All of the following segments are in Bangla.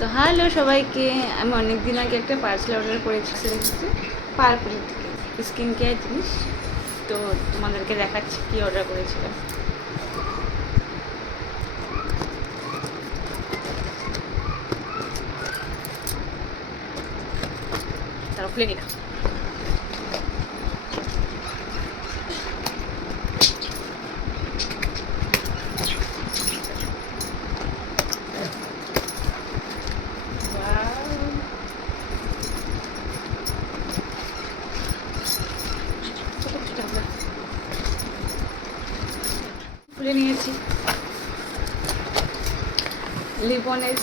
তো হ্যালো সবাইকে, আমি অনেক দিন আগে একটা পার্সেল অর্ডার করেছি, দেখেছি পার্পল থেকে স্কিন কেয়ার জিনিস। তো তোমাদেরকে দেখাচ্ছি কি অর্ডার করেছিলাম। তারা খুলে নিলাম। খুলে নিয়েছি লিবনের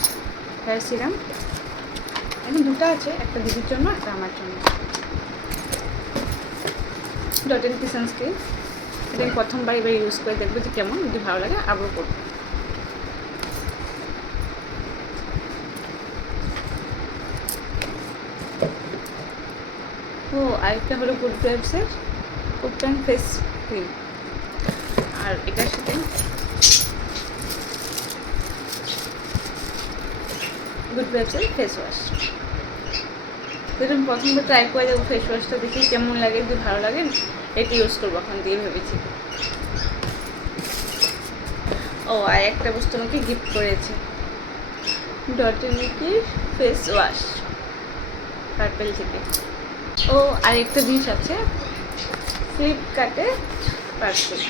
হেয়ার সিরাম। এখন দুটো আছে, একটা দিদির জন্য একটা আমার জন্য। ডট এন্ড কি সানস্ক্রিন, এটা আমি প্রথমবার এবার ইউজ করে দেখবো যে কেমন, যদি ভালো লাগে আবারও করবো। ও আরেকটা হলো গুড ভাইবসের ওপেন ফেস ক্রিম, আর এটার সাথে গুড ভাইবসের ফেস ওয়াশ। আমি প্রথমবার ট্রাই করে দেবো ফেস ওয়াশটা, দেখি কেমন লাগে, যদি ভালো লাগে এটা ইউজ করবো এখন দিয়ে ভেবেছি। ও আর একটা বস্তু আমাকে গিফট করেছে, dot and face wash purple থেকে। ও আর একটা জিনিস আছে, ফ্লিপকার্টে পার্সেল।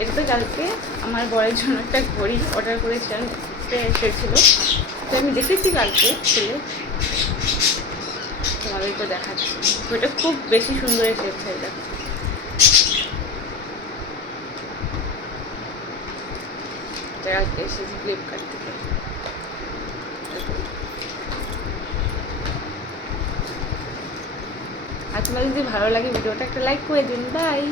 এটা তো কালকে আমার বরের জন্য একটা ঘড়ি অর্ডার করেছিলাম, এসেছিল। তো আমি দেখেছি কালকে খুলে, তোমাদেরকে দেখাচ্ছি। ঘড়িটা খুব বেশি সুন্দর এসেছে। এটা কালকে এসেছে ফ্লিপকার্ট থেকে। আর তোমাদের যদি ভালো লাগে ভিডিওটা একটা লাইক করে দিন। বাই।